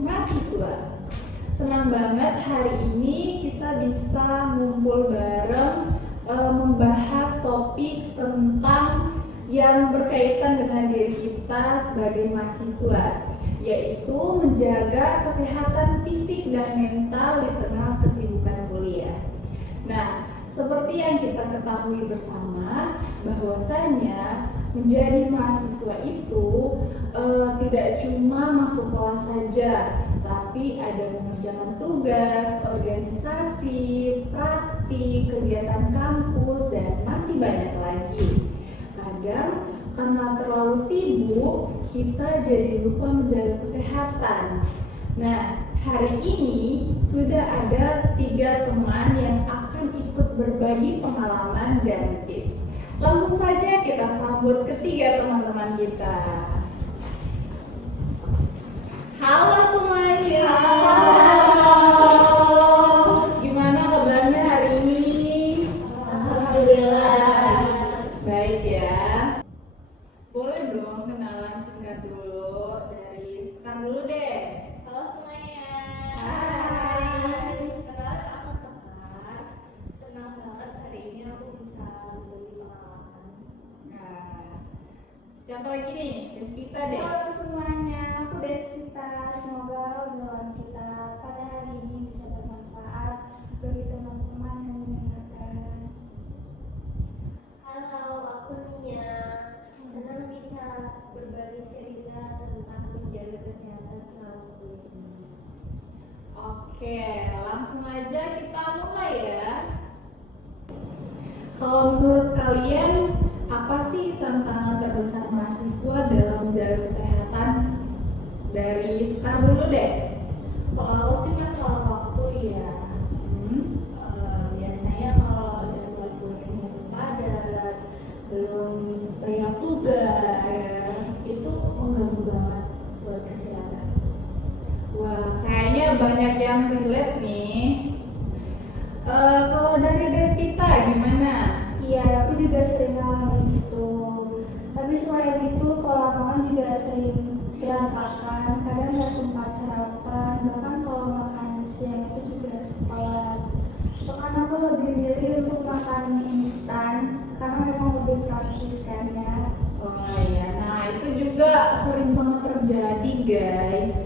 mahasiswa. Senang banget hari ini kita bisa ngumpul bareng membahas topik tentang yang berkaitan dengan diri kita sebagai mahasiswa, yaitu menjaga kesehatan fisik dan mental di tengah kesibukan kuliah. Nah, seperti yang kita ketahui bersama, bahwasanya menjadi mahasiswa itu tidak cuma masuk kelas saja, tapi ada mengerjakan tugas, organisasi, praktik, kegiatan kampus, dan masih banyak lagi. Kadang karena terlalu sibuk, kita jadi lupa menjaga kesehatan. Nah, hari ini sudah ada 3 teman yang akan ikut berbagi pengalaman dan tips. Langsung saja kita sambut ketiga teman-teman kita. Halo semuanya. Halo. Gimana kabarnya hari ini? Alhamdulillah. Baik ya. Boleh dong kenalan singkat dulu dari Sekar dulu deh. Halo semuanya. Hai. Kenalin aku Sekar. Senang banget hari ini aku bisa berbagi pengalaman. Nah, siapa lagi nih? Despita deh. Halo semuanya, aku Desita. Semoga obrolan kita pada hari ini bisa bermanfaat bagi teman-teman yang mendengarkan. Halo, aku Nia. Senang bisa berbagi cerita tentang menjaga kesehatan selama kuliah ini. Oke, langsung aja kita mulai ya. Kalau menurut kalian, apa sih tantangan terbesar mahasiswa dalam menjaga kesehatan? Dari Sekar dulu deh. Kalau aku sih masalah waktu ya. Biasanya kalau jadwal kuliahnya itu padat, belum banyak tugas, itu mengganggu banget buat kesehatan. Wah, kayaknya banyak yang relate nih. Kalau dari Despita gimana? Iya, aku juga sering ngalamin itu. Tapi selain itu, kalau lapangan juga sering berantakan. Kadang nggak sempat sarapan. Bahkan kalau makan siang itu juga sekolah. Bahkan aku lebih milih untuk makan mie instan karena memang lebih praktis kan ya. Oh iya, nah itu juga sering banget terjadi guys.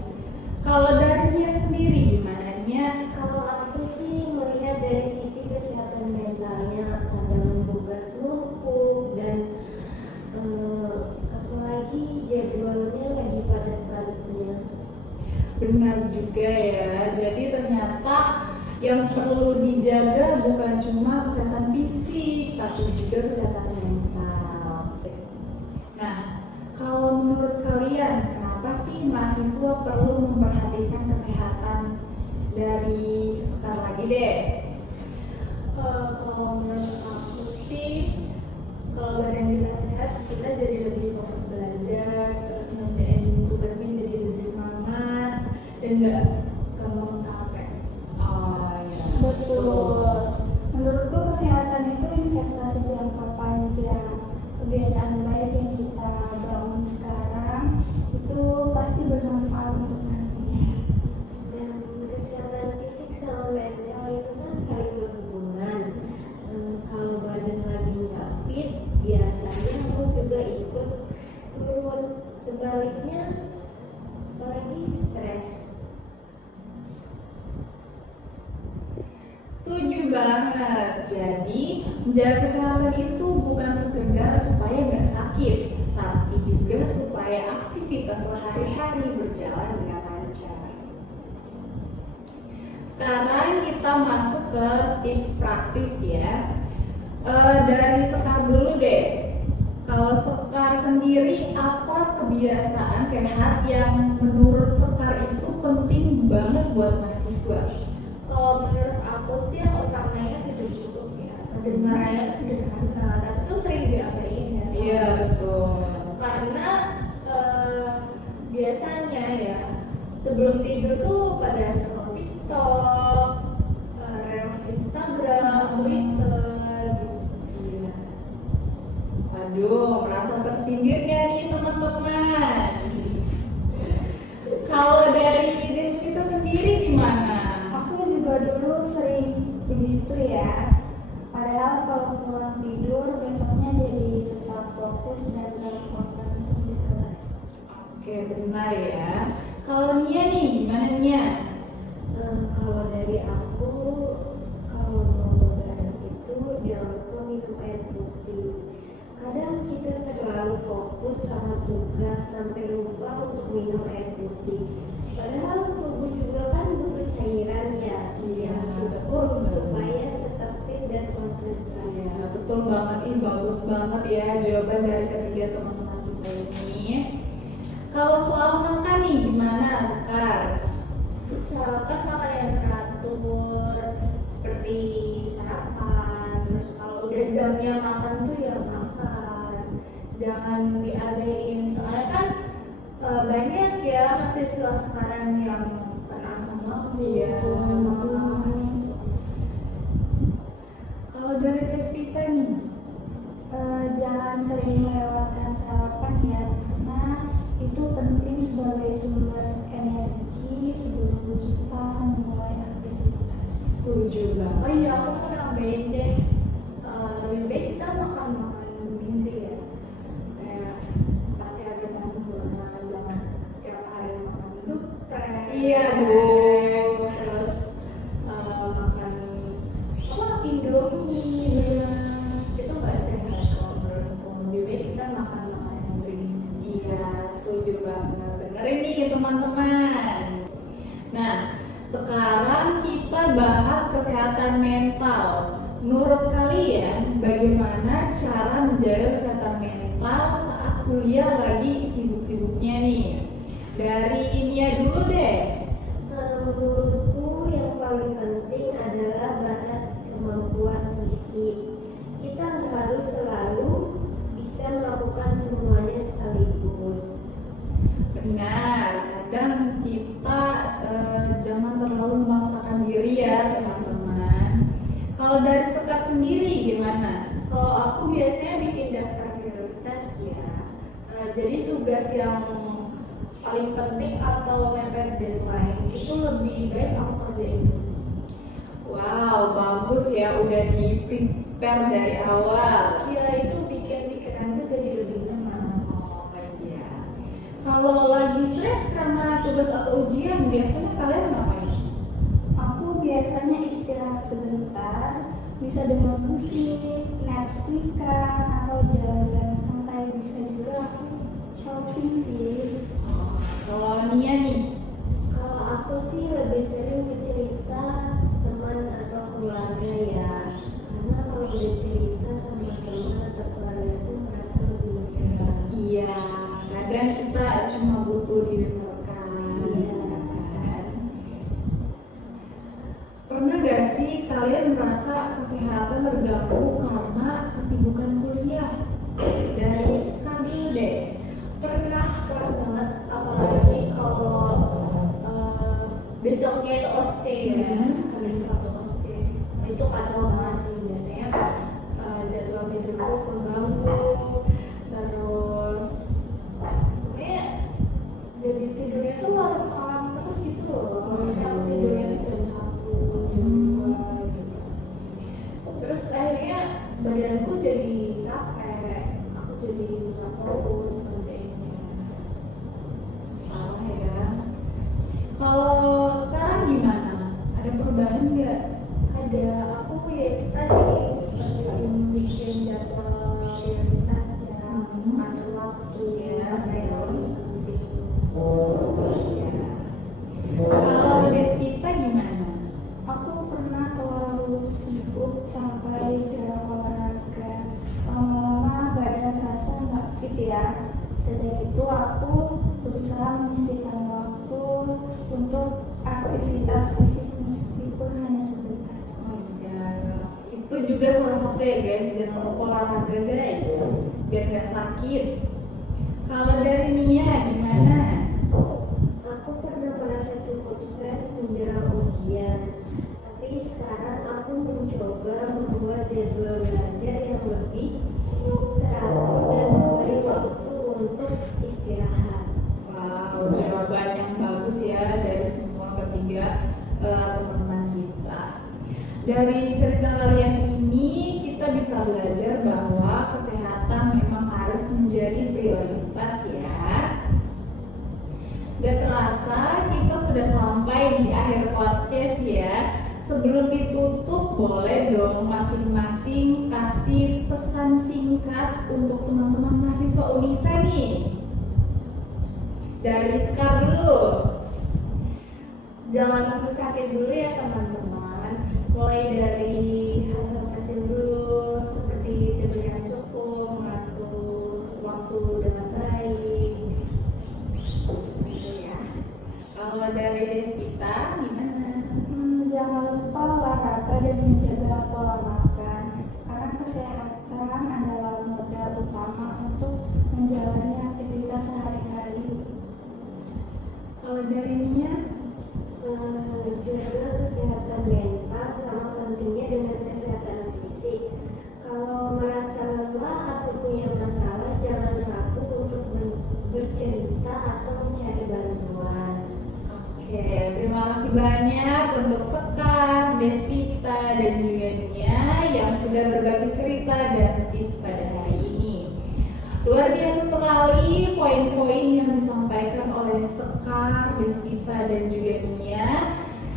Kalau dari Nia sendiri gimana Nia? Kalau aku sih melihat dari sisi kesehatan mentalnya, kadang tugas numpuk dan apalagi jadwalnya lagi padat-padatnya. Benar juga ya, jadi ternyata yang perlu dijaga bukan cuma kesehatan fisik, tapi juga kesehatan mental. Nah, kalau menurut kalian, kenapa sih mahasiswa perlu memperhatikan kesehatan? Dari Sekar lagi deh. Kalau menurut aku sih, kalau badan kita sehat, kita jadi lebih fokus belajar, terus ngerjain tugasnya jadi lebih semangat dan nggak gampang capek. Oh iya. Betul. Menurutku kesehatan itu investasi jangka panjang. Kebiasaan baik yang kita bangun sekarang itu pasti bermanfaat untuk nantinya. Dan kesehatan fisik sama mental itu kan saling berhubungan. Kalau badan lagi nggak fit, biasanya aku juga ikut turun. Sebaliknya, apalagi stres. Setuju banget. Jadi menjaga kesehatan itu bukan sekedar supaya nggak sakit, tapi juga supaya aktivitas sehari-hari berjalan dengan lancar. Sekarang kita masuk ke tips praktis ya. Dari Sekar dulu deh. Kalau Sekar sendiri, apa kebiasaan sehat yang menurut Sekar itu penting banget buat mahasiswa? Kalau menurut aku sih yang utamanya tidak cukup ya. Kedengarannya itu sederhana, tapi itu sering diabaikan ya. Iya betul. Karena biasanya ya sebelum tidur tuh pada scroll TikTok, reels Instagram, Twitter. Iya. Aduh, merasa tersindir gak nih teman-teman? Kalau dari gitu ya. Padahal kalau kurang tidur besoknya jadi susah fokus dan gak konsen untuk di kelas. Oke, benar ya. Kalau Nia nih, gimana Nia? Kalau dari aku, kalau mau bareng itu jangan lupa minum air putih. Kadang kita terlalu fokus sama tugas sampai lupa untuk minum air putih. Padahal tubuh juga kan butuh cairan ya, yang cukup supaya tetap fit dan konsentrasi. Ya, betul banget. Ih, bagus banget ya jawaban dari ketiga teman-teman kita ini. Kalau soal makan nih, gimana Sekar? Usahakan makan yang teratur seperti sarapan. Terus kalau udah jamnya makan tuh ya makan, jangan diabein. Soalnya kan banyak ya mahasiswa sekarang yang kena asam lambung. Iya, kalau dari Desvita nih, Jangan sering melewatkan sarapan ya, karena itu penting sebagai sumber energi sebelum kita memulai aktivitas. setuju Oh banget. iya, aku mau nambahin deh. Lebih baik kita makan gizi ya. Kayak pasti ada sempurna, jangan tiap hari makan geprek. Iya, Bu. Terus makan Indomie. Itu nggak sehat kalau menurutku. Lebih baik kita makan yang bergizi. Iya, setuju banget. Dengerin nih teman-teman. Nah, sekarang kita bahas kesehatan mental. Menurut kalian, bagaimana cara menjaga kesehatan mental saat kuliah lagi sibuk-sibuknya nih? Dari Nia dulu deh. Menurutku yang paling penting adalah batas kemampuan fisik. Kita nggak harus selalu bisa melakukan semuanya sekaligus. Benar, kadang kita jangan terlalu memaksakan diri ya teman-teman. Kalau dari Sekar sendiri gimana? Kalau aku biasanya bikin daftar prioritas ya. Jadi tugas yang paling penting atau mepet deadline itu lebih baik aku kerjain dulu. Wow, bagus ya udah di prepare dari awal. Ya itu bikin pikiran tuh jadi lebih tenang. Oh iya. Kalau lagi stres karena tugas atau ujian, biasanya kalian ngapain? Aku biasanya istirahat sebentar, bisa dengar musik, Netflix atau jalan-jalan santai, bisa juga aku shopping sih. Kalau Nia nih, Kalau aku sih lebih sering bercerita teman atau keluarga ya, karena kalau udah cerita sama teman atau keluarga itu merasa lebih menyenangkan. iya, kadang kita cuma butuh didengarkan. Iya. Kan? Pernah gak sih kalian merasa kesehatan terganggu karena kesibukan kuliah? Dari Sekar dulu deh. Pernah banget, apalagi kalau besoknya itu OSCE ya, hari satu OSCE. Nah, itu kacau banget sih biasanya. Jadwal tidurku keganggu, terus kayak jadi tidurnya tuh malam terus gitu loh. Misalnya aku tidurnya tuh jam 1, jam 2 gitu. Terus akhirnya badanku jadi capek, aku jadi susah fokus kerjainnya. Salah ya. Kalau sekarang gimana? Ada perubahan nggak? Ada, aku ya kita seperti bikin jadwal prioritas ya, atur waktu ya, mana yang paling penting. Ya. Kalau Desvita gimana? Aku pernah terlalu sibuk sampai jarang olahraga. Lama-lama badan terasa nggak fit ya. Dari itu aku berusaha menyisihkan waktu untuk aktivitas fisik meskipun hanya sebentar. Oh iya, itu juga salah satu ya guys, jangan lupa olahraga guys, biar nggak sakit. Kalau dari Nia gimana? Aku pernah merasa cukup stres menjelang ujian, tapi sekarang aku mencoba membuat jadwal belajar yang lebih teratur dan memberi waktu untuk istirahat. Wow, jawaban yang bagus ya dari semua ketiga teman-teman kita. Dari cerita kalian ini kita bisa belajar bahwa kesehatan memang harus menjadi prioritas ya. Gak terasa kita sudah sampai di akhir podcast ya. Sebelum ditutup boleh dong masing-masing kasih pesan singkat untuk teman-teman mahasiswa Unisa nih. Dari Sekar dulu. Jangan nunggu sakit dulu ya teman-teman. Mulai dari hal-hal kecil dulu, seperti tidur yang cukup, mengatur waktu dengan baik. Gitu ya. Kalau dari Despita gimana? Jangan lupa olahraga dan menjaga pola makan, karena kesehatan adalah modal utama untuk menjalani aktivitas sehari-hari. Kalau dari Nia? Jaga kesehatan mental sama pentingnya dengan kesehatan fisik. Kalau merasa lelah atau punya masalah, jangan ragu untuk bercerita atau mencari bantuan. Oke, terima kasih banyak untuk Sekar, Despita, dan juga Nia yang sudah berbagi cerita dan tips pada hari ini. Luar biasa sekali poin-poin yang disampaikan oleh Sekar, Despita, dan juga Nia.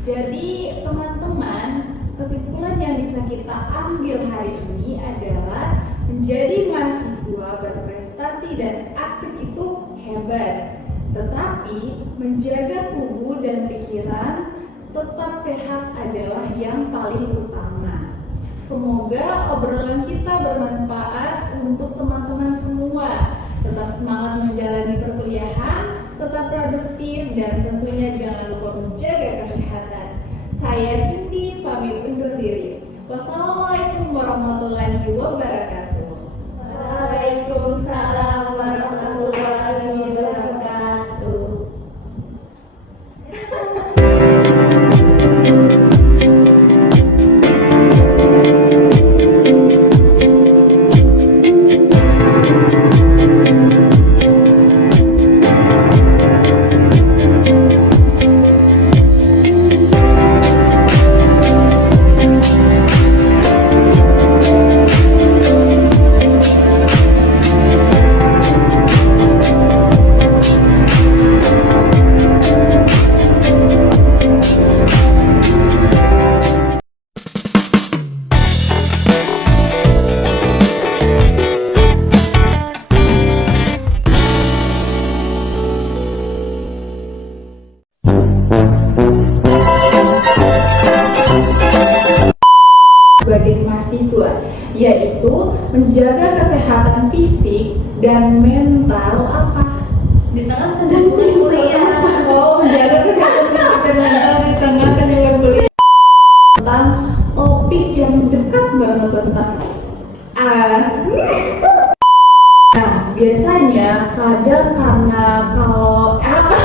Jadi teman-teman, kesimpulan yang bisa kita ambil hari ini adalah menjadi mahasiswa berprestasi dan aktif itu hebat. Tetapi menjaga tubuh dan pikiran tetap sehat adalah yang paling utama. Semoga obrolan kita bermanfaat untuk teman-teman semua. Tetap semangat menjalani perkuliahan, tetap produktif, dan tentunya jangan lupa menjaga kesehatan. Saya Siti pamit undur diri. Wassalamualaikum warahmatullahi wabarakatuh. Waalaikumsalam warahmatullahi wabarakatuh. Sebagai mahasiswa, yaitu menjaga kesehatan fisik dan mental apa? Di tengah kesibukan kuliah. Oh, menjaga kesehatan fisik dan mental di tengah kesibukan kuliah. Tentang topik yang dekat banget tentang Nah, biasanya kadang karena kalau apa?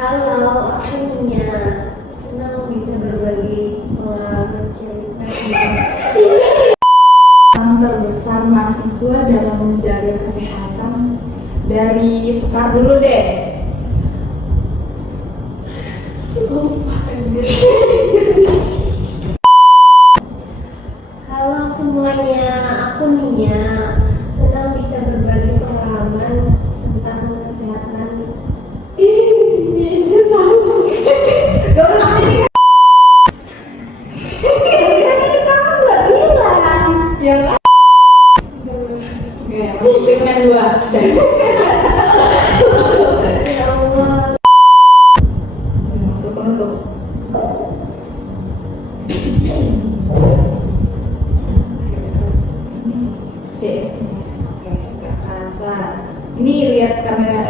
Halo, aku Nia. Senang bisa berbagi pengalaman cerita. Tantangan terbesar mahasiswa dalam menjaga kesehatan. Dari Sekar dulu deh. Halo semuanya, aku Nia. Senang bisa berbagi pengalaman tentang kesehatan. Bisa tahu. Gak usah jadi kamu gak bilang. Yang Oke, masuk dengan dua. Ya Allah. Masuk penutup. CS. Oke, gak kerasa. Ini lihat kamera,